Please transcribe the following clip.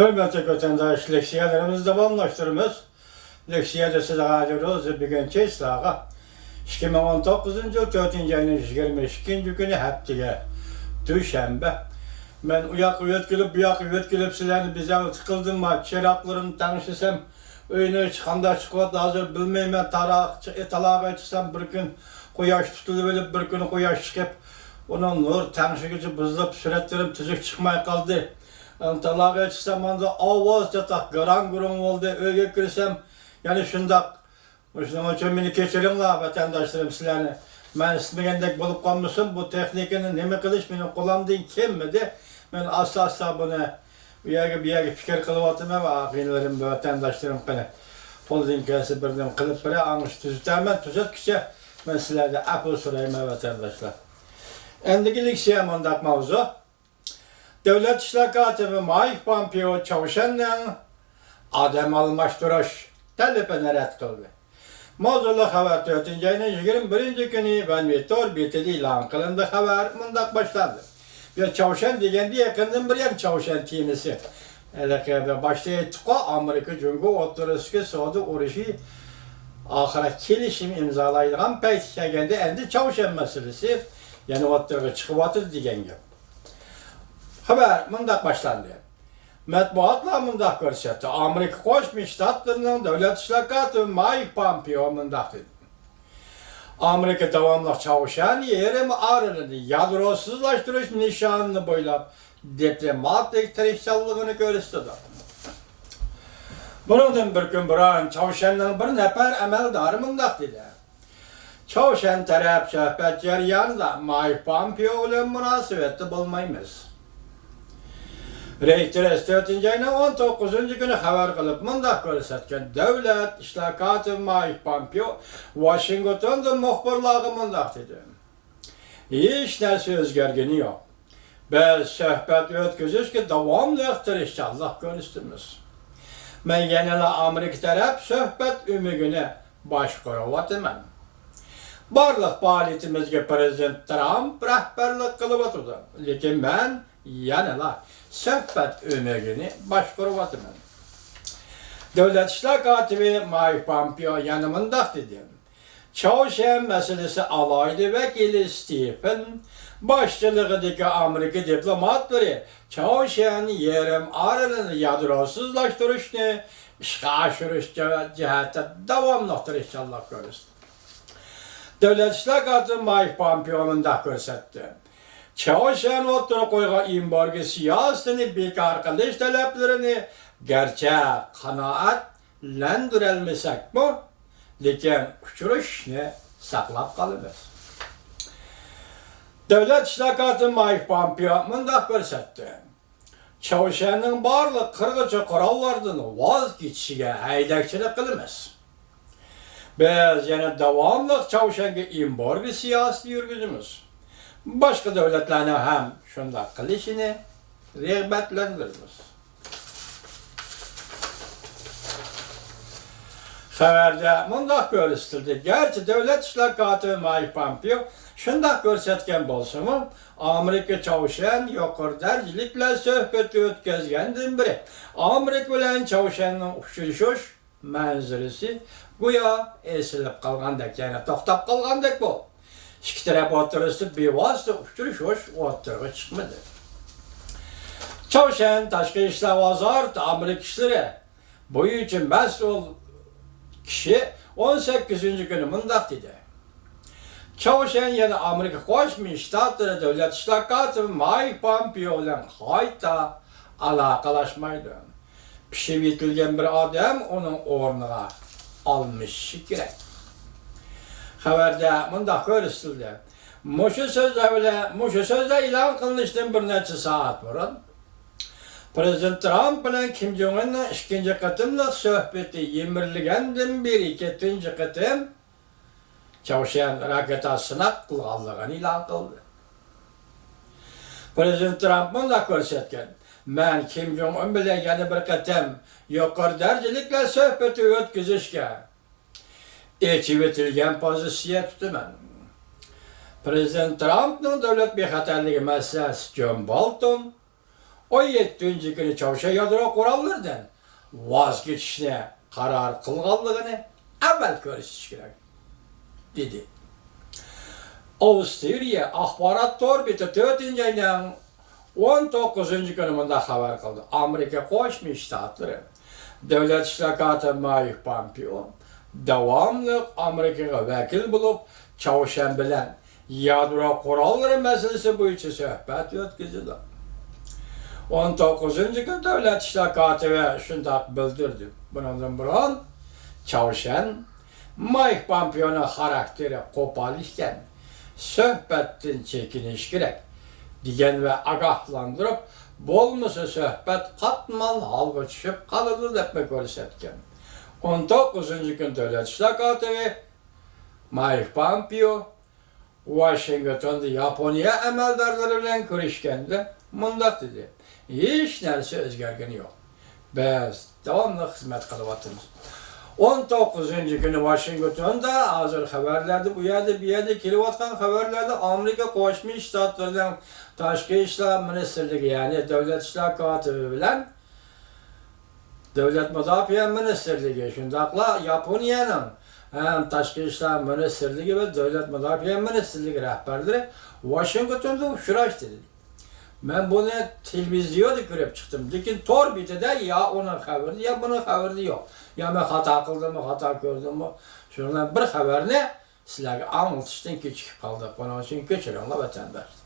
Hürmetli vatandaş, leksiyalarımızı davamlaştırımız. Leksiyada size alıyoruz bugün çeşitlağa. 2019 yıl 4. ayının 22. günü haftiga Düşembe. Ben uyak üyetkilip, buyak üyetkilip sizlerini bize tıkıldım mı, çeraklarını tanışırsam, öyle çıkanda çıkıvat hazır bilmeyme, talağa çıksam bir gün koyaş tutulup, bir gün koyaş çıkıp, onun nur tanışıcı bızlıp, süretlerim tüzük çıkmaya kaldı. Talağa çıksam anda avaz yatak, garan gurun oldu, öyle girsem, yani şundak, şunun için beni keçirin la vatandaşlarım sizlerini. Ben ismigendek bulup kalmışım, bu teknikinin nemi kılıç benim kullandığım kemmedi. Ben asla bunu bir yere fikir kılıvatım ve akınlarım, vatandaşlarım bana. Holding kesi birden kılıp bile anış tüzütemen, tüzet kişi. Ben sizlerde apıl sorayım vatandaşlar. Endikilik siyamandak mavzu. Devlet İşler Katibi Mike Pompeo Çavuşen'den adem almaştırış talepine red kıldı. Mavzulu haber 4. ayının 21. günü ben Vitor BT'de ilan kılındı haber mındak başlandı. Bir Çavuşen degen diye yakından bir yer Çavuşen timisi. Elekebe başta ettika Amerika Cumhuriyeti oturuşu Saudi Uruşi ahira kelişim imzalaydıgan payt kelgende endi Çavuşen meselesi yani oturuğa çıkıp atır degen gibi. Haber mındak başlandı. Matbuatla mındak görsetti. Amerika Koşmuş Ştatlarının Devlet İşler Katibi Mike Pompeo mındak dedi. Amerika devamlı Çavuşan yerim ağrılığını yadrosuzlaştırış nişanını boylap diplomatik tarihçallığını gösterdi. Bunun bir gün buran Çavuşan'ın bir nefer emeldarı mındak dedi. Çavuşan taraf sohbet jaryanında Mike Pompeo ile münasebetli bulmayımız. Reuters 4. ayının 19. günü haber kılıp mındak görsetken Devlet İşler Katibi Mike Pompeo Washington'da muhbirlığı mındak dedi. Hiç neresi özgergini yok. Biz sohbet ötküzüz ki devamlı tırışçallık görüstümüz. Ben yenile Amerika taraf sohbet ümügüne başkuruvatımın. Barlık faaliyetimizge Prezident Trump rehberlik kılıvatıdı. Lekin ben yenile sohbet ümügüne başkuruvatımın. Devlet İşler Katibi Mike Pompeo yanımındak dedi. Çavuşan meselesi alaylı vekili Stephen başçılığındaki Amerika diplomatları Çavuşan yerim ağrılığını yadrosuzlaştırışını işe aşırış cihette devamlı tırışçallık görürsün. Devlet İşler Katibi Mike Pompeo'nun da görsetti. Çavuşan oturup koygan imbargı siyasetini bekar kılış taleplerini gerçek kanaatlendirilmesek bu, lekin uçuruşni saklap kalımız. Devlet İşler Katibi Mike Pompeo mındak görsetti. Çavuşan'ın barlık kırgıcı kurallardan vazgeçişine haydakçılık kılımız. Biz yani devamlı Çavuşan'ga imbargı siyaseti yürgüzümüz. Başka devletlerine hem şunda kılışını rağbetlendiririz. Haberde mındak görüstüldü. Gerçi Devlet İşler Katibi Mike Pompeo şundak görsetken bolsa mı Amerika Çavuşan yukarı dercilikle sohbeti ötkezgendin biri. Amerika bilen Çavuşan'ın uçuşuş manzarası güya esilip kalgandek yani toktap kalgandek bu. İki taraf oturuştu bevasıta uçuşuş oturuğa çıkmadı. Çavuşan Taşkı İşler Vazarı Amerika İşleri bu için mesul kişi 18. günü mındak dedi. Çavuşan yani Amerika Koşmuş Ştatları Devlet İşler Katibi Mike Pompeo ile hayta alakalaşmaydı. Pişivitilgen bir adam onun ornuna almış gerek. Haberde mındak görüstüldü. Muşu sözle ilan kılınıştan bir neçe saat burun. Prezident Trump ile Kim Jong-un'la ikinci kıtımla sohbeti yemirligenden bir ikinci kıtım Çavuşan raketa sınak kılganlığını ilan kıldı. Prezident Trump'ın da görsetken ben Kim Jong-un bile yani bir kıtım yukarı dercilikle sohbeti ötküzüşke ekivetilgen pozisiye tutumen. Prezident Trump'ın devlet bir haterliği meselesi John Bolton 17. günü Çavuşa yadro kurallardan vazgeçişine karar kılganlığını evvel görüşüş gerek dedi. Avusturya Ahbarat Torbiti 4. ayının 19. günümünde haber kıldı. Amerika Koşmuş Ştatları Devlet İştirakatı Mike Pompeo devamlı Amerika'ya vekil bulup Çavuşan bilen yadro kuralları meselesi boyunca söhbet ötküzdü. 19. gün Devlet İştirakatı ve şundak bildirdi. Bundan buran Çavuşan Mike Pompeo'nun karakteri kopal işken söhbetten çekiniş gerek diyen ve agahlandırıp bolmasa söhbet katmal halga düşüp kalıdı depme görsetken. 19. gün Devlet İştirakatı ve Mike Pompeo Washington'da Japonya emeldarları bilen görüşkende mundak dedi. Hiç neresi özgergini yok. Biz devamlı hizmet kılıvatımız. 19. günü Washington'da hazır haberlerde bu yerde bir yerde kilovatkan haberlerde Amerika Koşmuş Ştatları'ndan Taşkı İşler Ministerliği yani Devlet İştirakatı bilen Devlet Müdafiye Ministerliği şundakla Japonya'nın hem Taşkı İşler Ministerliği ve Devlet Müdafiye Ministerliği rehberleri Washington'da uçuraştı dedi. Ben bunu televizyonda görüp çıktım. Lakin Torbiti'de ya onun haberi ya bunun haberi yok. Ya ben hata kıldım mı, hata gördüm mü? Şundan bir haberini sizlerge anlatıştan geçip kaldık. Onun için geçirin la vatandaş.